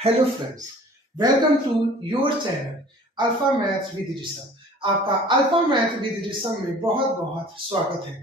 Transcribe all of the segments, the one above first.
Hello friends, welcome to your channel alpha maths with Rishabh. आपका alpha math with Rishabh में बहुत बहुत स्वागत है।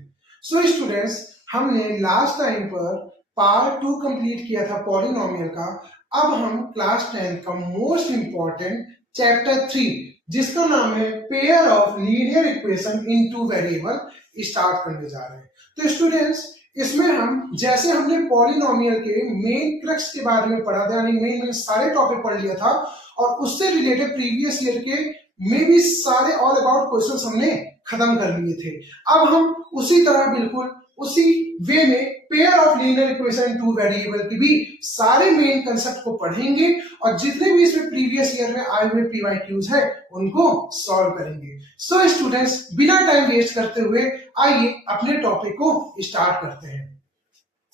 सो स्टूडेंट्स, हमने लास्ट टाइम पर पार्ट 2 कंप्लीट किया था पॉलिनोमियल का। अब हम क्लास 10 का मोस्ट इंपॉर्टेंट चैप्टर 3 जिसका नाम है pair of linear equation in two variable start करने जा रहे हैं। तो स्टूडेंट्स, इसमें हम जैसे हमने पॉलिनोमियल के मेन क्रक्स के बारे में पढ़ा था, यानी मेन सारे टॉपिक पढ़ लिया था और उससे रिलेटेड प्रीवियस ईयर के में भी सारे ऑल अबाउट क्वेश्चंस हमने खत्म कर लिए थे। अब हम उसी तरह बिल्कुल उसी वे में pair of linear equation two variable की भी सारे मेन कंसेप्ट को पढ़ेंगे और जितने भी इसमें प्रीवियस ईयर में आए हुए पीवाईक्यूज है उनको सॉल्व करेंगे। सो स्टूडेंट्स, बिना टाइम वेस्ट करते हुए आइए अपने टॉपिक को स्टार्ट करते हैं।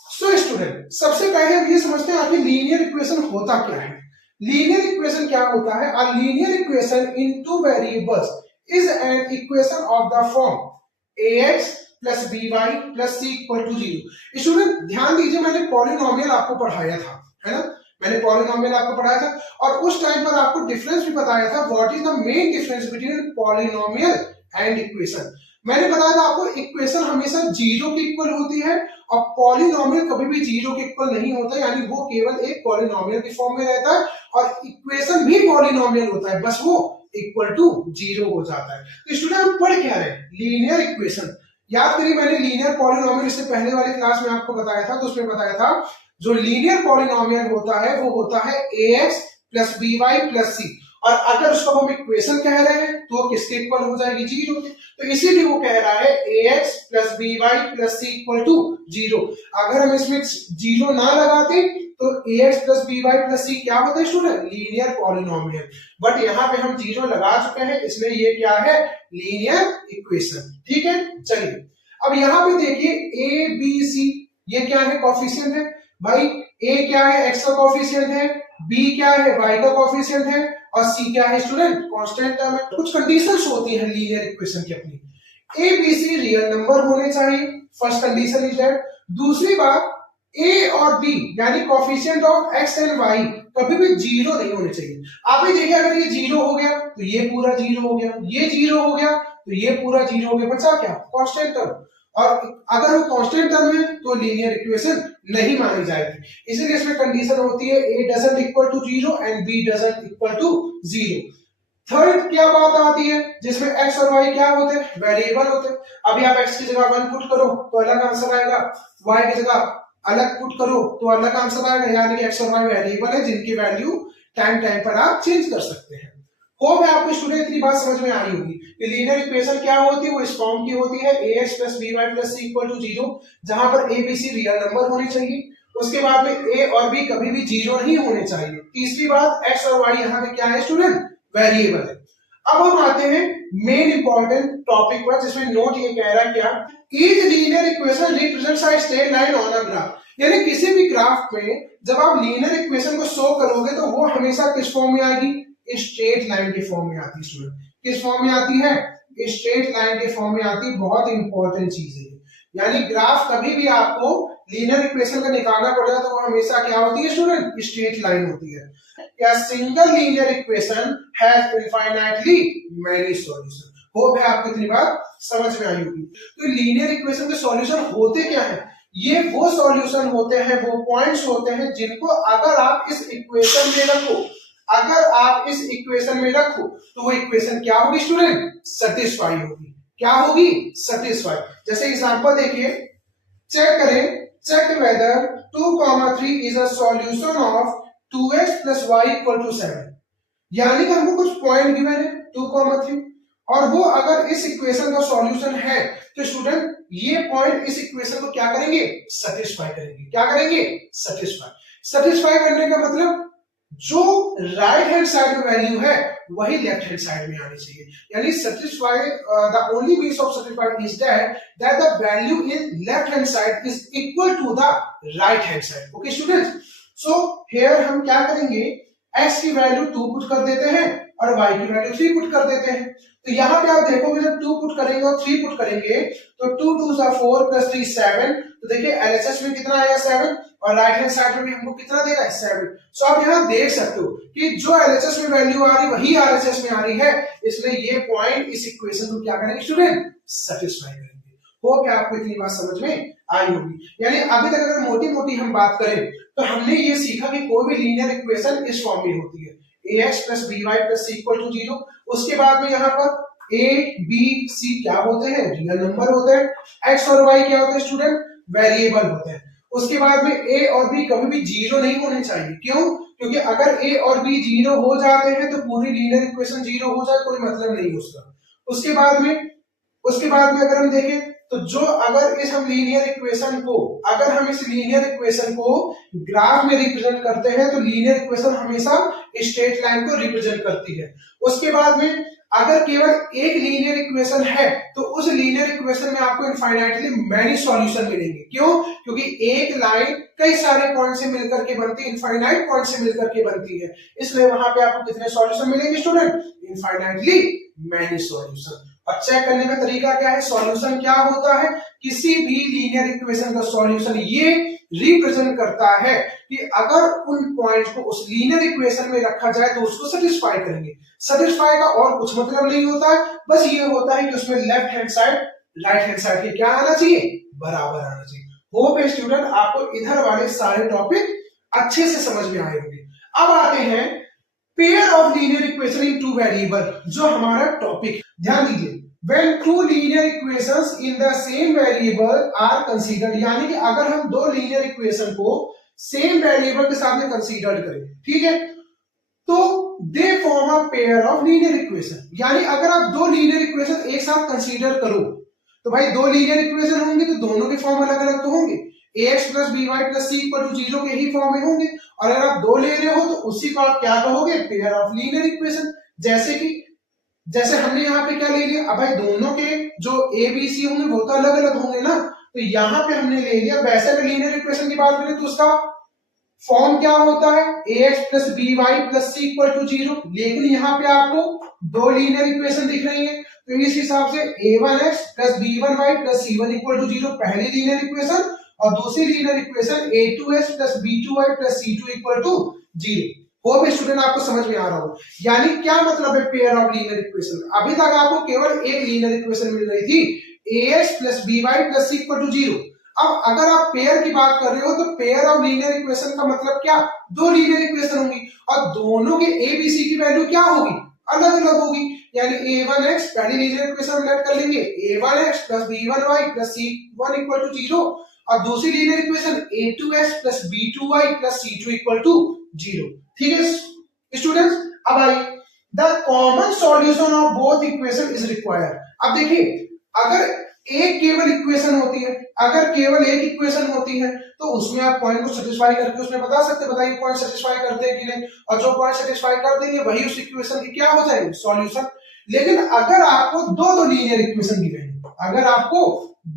सो स्टूडेंट, सबसे पहले हम ये समझते हैं आखिर लीनियर इक्वेशन होता क्या है। लीनियर इक्वेशन क्या होता है? A linear equation in two variables is an equation of the form ax plus by plus c equal to 0। Student ध्यान दीजिए, मैंने पॉलिनोमियल आपको पढ़ाया था, है ना? मैंने पॉलिनोमियल आपको पढ़ाया था और उस टाइम पर आपको डिफरेंस भी बताया था। What is the main difference between polynomial and equation. मैंने बताया था आपको इक्वेशन हमेशा 0 के इक्वल होती है और पॉलिनोमियल कभी भी 0 के इक्वल नहीं होता, यानी वो केवल एक पॉलिनोमियल की फॉर्म में रहता है और इक्वेशन भी पॉलिनोमियल होता है, बस वो इक्वल टू 0 हो जाता है। तो स्टूडेंट, हम पढ़ क्या रहे? Linear equation. याद करिए, मैंने लीनियर पॉलिनोमियल इससे पहले वाली क्लास में आपको बताया था, तो उसमें बताया था जो लीनियर पॉलिनोमियल होता है वो होता है ax plus by plus c, और अगर उसको हम इक्वेशन कह रहे हैं तो वो किसके इक्वल हो जाएगी? 0 के। तो इसीलिए वो कह रहा है ax plus by plus c equal to 0। अगर हम इसमें 0 ना लगाते तो ax plus by plus c क्या होता है स्टूडेंट? Linear polynomial. बट यहाँ पे हम 0 लगा चुके हैं, इसलिए ये क्या है? Linear equation. ठीक है, चलिए अब यहाँ पे देखिए a b c ये क्या है? कोफिशिएंट है भाई। a क्या है? x का कोफिशिएंट है, b क्या है? y का कोफिशिएंट है और c क्या है स्टूडेंट? कांस्टेंट टर्म है। कुछ कंडीशंस होती हैं लीनियर इक्वेशन की अपनी। a b c real number होने चाहिए, फर्स्ट कंडीशन इज दैट। दूसरी बात, a और b यानी coefficient of x and y कभी भी 0 नहीं होने चाहिए। आप ही देखिए, अगर ये 0 हो गया तो ये पूरा 0 हो गया, ये 0 हो गया तो ये पूरा 0 हो गया, बचा क्या? Constant term. और अगर वो कांस्टेंट टर्म है तो लीनियर इक्वेशन नहीं मानी जाएगी। इसीलिए इसमें कंडीशन होती है a doesn't equal to 0 and b doesn't equal to 0। Third क्या बात आती है जिसमें x और y क्या होते हैं? वेरिएबल होते हैं। अभी आप x की जगह 1 पुट करो तो अलग आंसर आएगा, y की जगह अलग पुट करो तो अलग आंसर आएगा, यानी कि x और y वेरिएबल है जिनकी वैल्यू टाइम टाइम पर आप चेंज कर सकते हैं। होप है आपको स्टूडेंट इतनी बात समझ में आई होगी कि लीनियर इक्वेशन क्या होती है। वो इस फॉर्म की होती है ax plus by plus c equal to 0, जहां पर a b c real number होने चाहिए। उसके बाद में a और b कभी भी 0 नहीं होने चाहिए। तीसरी बात, x और y यहाँ पे क्या है स्टूडेंट? वेरिएबल है। अब हम आते हैं मेन इंपॉर्टेंट टॉपिक पर, जिसमें नोट ये कह रहा है क्या? Is linear equation represents a straight line on a graph. यानी किसी भी ग्राफ में जब आप लीनियर इक्वेशन को शो करोगे तो वो हमेशा किस फॉर्म में आएगी? स्ट्रेट लाइन के फॉर्म में आती है स्टूडेंट। किस फॉर्म में आती है? स्ट्रेट लाइन के फॉर्म में आती है। बहुत इंपॉर्टेंट चीज है, यानी ग्राफ कभी भी आपको लीनियर इक्वेशन का निकालना पड़ेगा तो वो हमेशा क्या होती है स्टूडेंट? स्ट्रेट लाइन होती है। क्या single linear equation has infinitely many solution. Hope है आपको इतनी बात समझ में आई होगी। तो लीनियर इक्वेशन के सॉल्यूशन होते क्या है? ये वो सॉल्यूशन होते हैं, वो पॉइंट्स होते हैं जिनको अगर आप इस इक्वेशन में रखो, अगर आप इस इक्वेशन में रखो तो वो इक्वेशन क्या होगी स्टूडेंट? सेटिस्फाई होगी। क्या होगी? सेटिस्फाई। जैसे एग्जांपल देखिए, चेक करें, check whether 2,3 is a solution of 2x plus y equal to 7। यानी कि हमको कुछ पॉइंट गिवन है 2,3 और वो अगर इस इक्वेशन का सॉल्यूशन है तो स्टूडेंट ये पॉइंट इस इक्वेशन को क्या करेंगे? सेटिस्फाई करेंगे। क्या करेंगे? सेटिस्फाई। सेटिस्फाई करने का मतलब जो राइट हैंड साइड में वैल्यू है वही लेफ्ट हैंड साइड में आनी चाहिए। यानी satisfy, the only means of satisfy is that the value in left hand side is equal to the right hand side. Okay students, so here हम क्या करेंगे? x की वैल्यू 2 पुट कर देते हैं और y की वैल्यू 3 पुट कर देते हैं। तो यहाँ पे आप देखोगे जब 2 पुट करेंगे और 3 पुट करेंगे तो 2 2 4 प्लस 3 7, तो देखिए एलएचएस में कितना आया 7 और राइट हैंड साइड में भी हमको कितना दे रहा है 7। सो आप यहाँ देख सकते हो कि जो एलएचएस में वैल्यू आ रही वही आरएचएस में आ रही है, इसलिए ये पॉइंट इस इक्वेशन को क्या करेंगे स्टूडेंट, सेटिस्फाई करेंगे। होप आपको इतनी बात समझ में आई होगी। यानी अभी तक अगर मोटी मोटी हम बात करें तो हमने ये सीखा कि कोई भी लीनियर इक्वेशन इस फॉर्म में होती है, ax plus by plus c equal to 0। उसके बाद में यहाँ पर a b c क्या होते हैं, रियल नंबर होते हैं, x और y क्या होते हैं स्टूडेंट, वेरिएबल होते हैं। उसके बाद में a और b कभी भी जीरो नहीं होने चाहिए, क्यों, क्योंकि अगर a और b जीरो हो जाते हैं तो पूरी लीनियर इक्वेशन जीरो हो जाए, कोई मतलब नहीं उसका। उसके बाद में अगर हम देखें तो जो अगर इस हम लीनियर इक्वेशन को ग्राफ में रिप्रेजेंट करते हैं तो लीनियर इक्वेशन हमेशा स्ट्रेट लाइन को रिप्रेजेंट करती है। उसके बाद में अगर केवल एक लीनियर इक्वेशन है तो उस लीनियर इक्वेशन में आपको इनफाइनाइटली मैनी सॉल्यूशन मिलेंगे, क्यों, क्योंकि एक लाइन कई सारे पॉइंट से मिलकर के बनती है, इनफाइनाइट पॉइंट से मिलकर के बनती है, इसलिए वहां पे आपको कितने सॉल्यूशन मिलेंगे स्टूडेंट, इनफाइनाइटली मैनी सॉल्यूशन। और चेक करने का तरीका क्या है, सॉल्यूशन क्या होता है, किसी भी लीनियर इक्वेशन का सॉल्यूशन ये रिप्रेजेंट करता है कि अगर उन पॉइंट्स को उस लीनियर इक्वेशन में रखा जाए तो उसको सेटिस्फाई करेंगे। सेटिस्फाई का और कुछ मतलब नहीं होता है, बस ये होता है कि उसमें left hand side right hand side के क्या आना चाहिए, बराबर आना चाहिए। होप है स्टूडेंट आपको इधर वाले सारे टॉपिक अच्छे से समझ में आए होंगे। अब आते हैं pair of linear equation in two variable, जो हमारा टॉपिक, ध्यान दीजिए, when two linear equations in the same variable are considered, यानी कि अगर हम दो लीनियर इक्वेशन को सेम वेरिएबल के साथ में कंसीडर करें, ठीक है, तो they form a pair of linear equation. यानी अगर आप दो लीनियर इक्वेशन एक साथ कंसीडर करो तो भाई दो लीनियर इक्वेशन होंगे तो दोनों के फॉर्म अलग अलग तो होंगे, ax plus by plus c equal to 0 के ही फॉर्म में होंगे, और अगर आप दो ले रहे हो तो उसी को आप क्या कहोगे, पेयर ऑफ लीनियर इक्वेशन। जैसे हमने यहाँ पे क्या ले लिया, अब भाई दोनों के जो ए बी सी होंगे वो तो अलग अलग होंगे ना, तो यहाँ पे हमने ले लिया, वैसे अगर लीनियर इक्वेशन की बात करें तो उसका फॉर्म क्या होता है, ax plus by plus c equal to 0, लेकिन यहाँ पे आपको दो लीनियर इक्वेशन दिख रही है तो इस हिसाब से a1x plus b1y plus c1 equal to 0 पहली लीनियर इक्वेशन, और दूसरी linear equation a2x plus b2y plus c2 equal to 0। वो भी स्टूडेंट आपको समझ में आ रहा हो, यानी क्या मतलब है पेयर ऑफ लीनियर इक्वेशन। अभी तक आपको केवल एक लीनियर इक्वेशन मिल रही थी ax plus by plus c equal to 0। अब अगर आप पेयर की बात कर रहे हो तो पेयर ऑफ लीनियर इक्वेशन का मतलब क्या, दो लीनियर इक्वेशन होंगी और दोनों के a b c की वैल्यू क्या होगी, अलग अलग होगी। यानी a1x पहली लीनियर इक्वेशन लेट कर लेंगे, a1x plus b1y plus c1 equal to 0, और दूसरी linear equation a2x plus b2y plus c2 equal to 0। ठीक है स्टूडेंट्स, अब आइए the common solution of both equation is required. अब देखिए अगर एक केवल इक्वेशन होती है, अगर केवल एक इक्वेशन होती है तो उसमें आप पॉइंट को सेटिस्फाई करके उसमें बता सकते, बताइए पॉइंट सेटिस्फाई करते हैं कि नहीं, और जो पॉइंट सेटिस्फाई कर देंगे वही उस इक्वेशन की क्या हो जाएगी, सॉल्यूशन। लेकिन अगर आपको दो लीनियर इक्वेशन गिवन हो, अगर आपको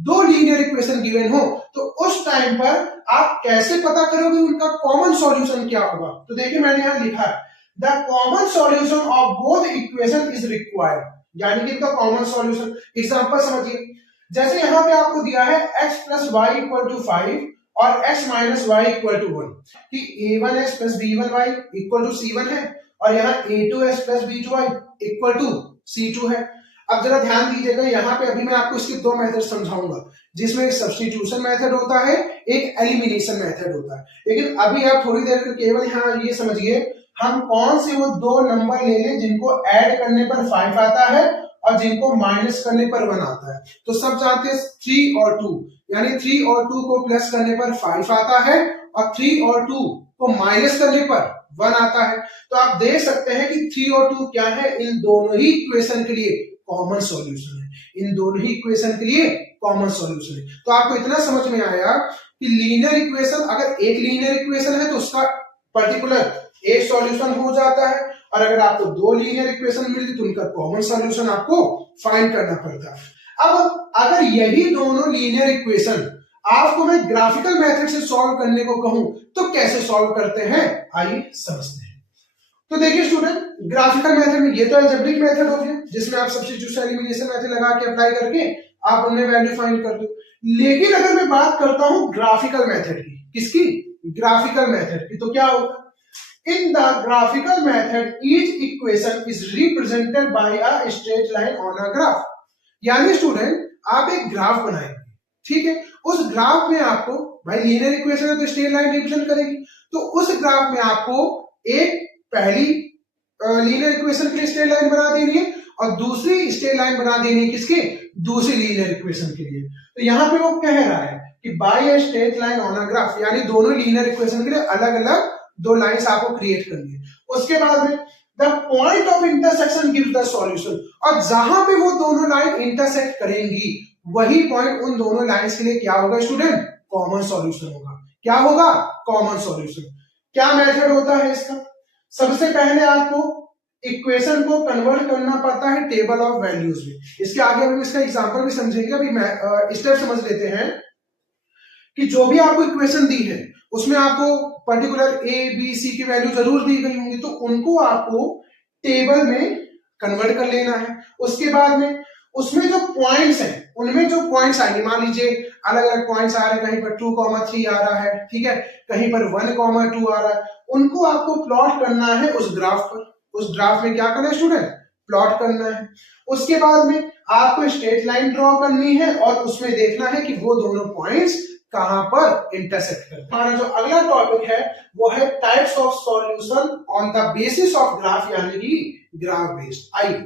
दो लीनियर इक्वेशन गिवन हो तो उस टाइम पर आप कैसे पता करोगे उनका कॉमन सॉल्यूशन क्या होगा। तो देखिए मैंने यहां लिखा है the common solution of both equation is required, यानी कि इनका कॉमन सॉल्यूशन। एग्जांपल समझिए, जैसे यहां पे आपको दिया है x plus y equal to 5 और x minus y equal to 1, कि a1x plus b1y equal to c1 है और यहाँ a2x plus b2y equal to c2 है। अब जरा ध्यान दीजिएगा, यहाँ पे अभी मैं आपको इसके दो मेथड समझाऊंगा, जिसमें एक सब्स्टिट्यूशन मेथड होता है, एक एलिमिनेशन मेथड होता है। लेकिन अभी आप थोड़ी देर केवल यहाँ ये समझिए हम कौन से वो दो नंबर ले लें जिनको ऐड करने पर 5 आता है और जिनको माइनस करने पर 1 आता है। तो सब जानते हैं 3 और 2, यानी 3 और 2 को प्लस करने पर 5 आता है और 3 और 2 को माइनस करने पर 1 आता है। तो आप देख सकते हैं कि 3 और 2 क्या है, इन दोनों ही इक्वेशन के लिए कॉमन सॉल्यूशन है, इन दोनों ही इक्वेशन के लिए कॉमन सॉल्यूशन है। तो आपको इतना समझ में आया कि लीनियर इक्वेशन, अगर एक लीनियर इक्वेशन है तो उसका पर्टिकुलर एक सॉल्यूशन हो जाता है, और अगर आपको दो लीनियर इक्वेशन मिलती तो उनका कॉमन सॉल्यूशन आपको फाइंड करना पड़ता है। अब अगर यही दोनों लीनियर इक्वेशन आपको मैं ग्राफिकल मेथड से सॉल्व करने को कहूं तो कैसे सॉल्व करते हैं, आइए समझते हैं। तो देखिए स्टूडेंट, ग्राफिकल मेथड में ये तो अलजेब्रिक मेथड हो गया जिसमें आप सब्स्टिट्यूशन एलिमिनेशन मेथड लगा के अप्लाई करके आप उनमें वैल्यू फाइंड करते हो। लेकिन अगर मैं बात करता हूं ग्राफिकल मेथड की, किसकी? ग्राफिकल मेथड की, तो क्या होगा? In the graphical method, each equation is represented by a straight line on a graph. यानी स्टूडेंट आप एक ग्राफ बनाएंगे, ठीक है? उस ग्राफ में आपको, भाई लीनियर इक्वेशन है तो स्ट्रेट लाइन रिप्रेजेंट करेगी, तो उस ग्राफ में आपको एक पहली लीनियर इक्वेशन के लिए स्ट्रेट लाइन बना देनी है और दूसरी स्ट्रेट लाइन बना देनी है किसके? दूसरी लीनियर इक्वेशन के लिए। तो यहाँ पे वो कह रहा है कि by a straight line on a graph, यानी दोनों लीनियर इक्वेशन के लिए अलग अलग दो लाइंस आपको क्रिएट करनी है। उसके बाद में the point of intersection gives the solution, और जहां पे वो दोनों लाइन इंटरसेक्ट करेंगी वही पॉइंट उन दोनों लाइंस के लिए क्या होगा स्टूडेंट? कॉमन सॉल्यूशन होगा। क्या होगा? Common solution. क्या मेथड होता है इसका? सबसे पहले आपको इक्वेशन को कन्वर्ट करना पड़ता है टेबल ऑफ वैल्यूज में। इसके आगे हम इसका एग्जांपल भी समझेंगे। अभी स्टेप समझ लेते हैं कि जो भी आपको इक्वेशन दी है उसमें आपको पर्टिकुलर ए बी सी की वैल्यू जरूर दी गई होंगी, तो उनको आपको टेबल में कन्वर्ट कर लेना है। उसके बाद में उसमें जो पॉइंट्स हैं उनमें जो पॉइंट्स आएंगे, मान लीजिए अलग अलग पॉइंट्स आ रहे हैं, कहीं पर 2,3 आ रहा है, ठीक है, कहीं पर 1,2 आ रहा है, उनको आपको प्लॉट करना है उस ग्राफ पर। उस ग्राफ में क्या करना है स्टूडेंट? प्लॉट करना है। उसके बाद में आपको स्ट्रेट लाइन ड्रॉ करनी है और उसमें देखना है कि वो दोनों पॉइंट्स कहां पर इंटरसेक्ट करते हैं। हमारा जो अगला टॉपिक है वो है types of solution on the basis of graph, यानी कि ग्राफ बेस्ड। आइए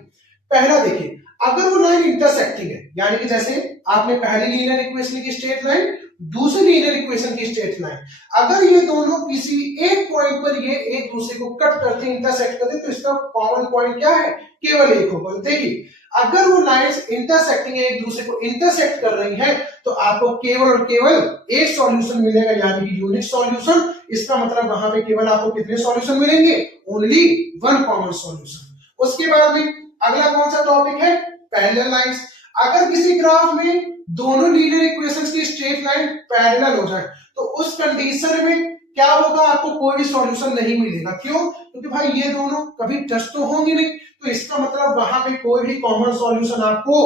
पहला देखिए, अगर वो लाइन इंटरसेक्टिंग है, यानी कि जैसे आपने पहली लीनियर इक्वेशन की स्ट्रेट लाइन, दूसरी लीनियर इक्वेशन की स्ट्रेट लाइन, अगर ये दोनों किसी एक पॉइंट पर ये एक दूसरे को कट करते हैं, इंटरसेक्ट करते हैं, तो इसका कॉमन पॉइंट क्या है? केवल एक होगा। देखिए अगर वो लाइंस इंटरसेक्टिंग है, एक दूसरे को इंटरसेक्ट कर रही हैं, तो आपको केवल और केवल एक सॉल्यूशन मिलेगा, यानी कि यूनिक सॉल्यूशन। इसका मतलब वहां पे केवल आपको कितने सॉल्यूशन मिलेंगे? Only one common solution. उसके बाद में अगला कौन सा टॉपिक है? Parallel lines. अगर किसी ग्राफ में दोनों लीनियर इक्वेशंस की स्ट्रेट लाइन पैरेलल हो जाए तो उस कंडीशन में क्या होगा? आपको कोई भी सॉल्यूशन नहीं मिलेगा। क्यों? क्योंकि भाई ये दोनों कभी टच तो होंगे नहीं, तो इसका मतलब वहां पे कोई भी कॉमन सॉल्यूशन आपको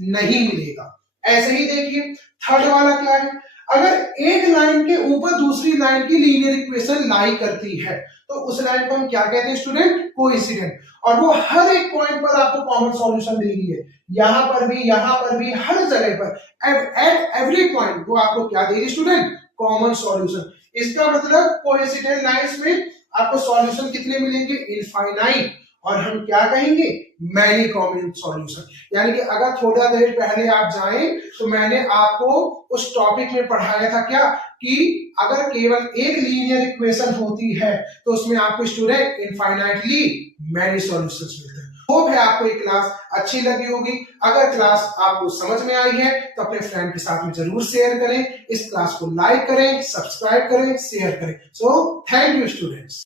नहीं मिलेगा। ऐसे ही देखिए थर्ड वाला क्या है? अगर एक लाइन के ऊपर दूसरी लाइन की लीनियर इक्वेशन लाई करती है तो उस लाइन को हम क्या कहते हैं स्टूडेंट? कोइंसिडेंट। और वो हर एक पॉइंट पर आपको कॉमन सॉल्यूशन दे रही है, यहां पर भी, हर जगह पर, एट एवरी पॉइंट वो आपको क्या दे रही है स्टूडेंट? Common solution. इसका मतलब कोइंसिडेंट लाइंस में आपको सॉल्यूशन कितने मिलेंगे? इनफाइनाइट। और हम क्या कहेंगे? Many common solution. यानी कि अगर थोड़ा देर पहले आप जाएं तो मैंने आपको उस टॉपिक में पढ़ाया था क्या कि अगर केवल एक लीनियर इक्वेशन होती है तो उसमें आपको स्टूडेंट इनफाइनाइटली मैनी सॉल्यूशंस मिलते हैं। होप है आपको ये क्लास अच्छी लगी होगी। अगर क्लास आपको समझ में आई है तो अपने फ्रेंड के साथ में जरूर शेयर करें। इस क्लास को लाइक करें, सब्सक्राइब करें, शेयर करें। So thank you students.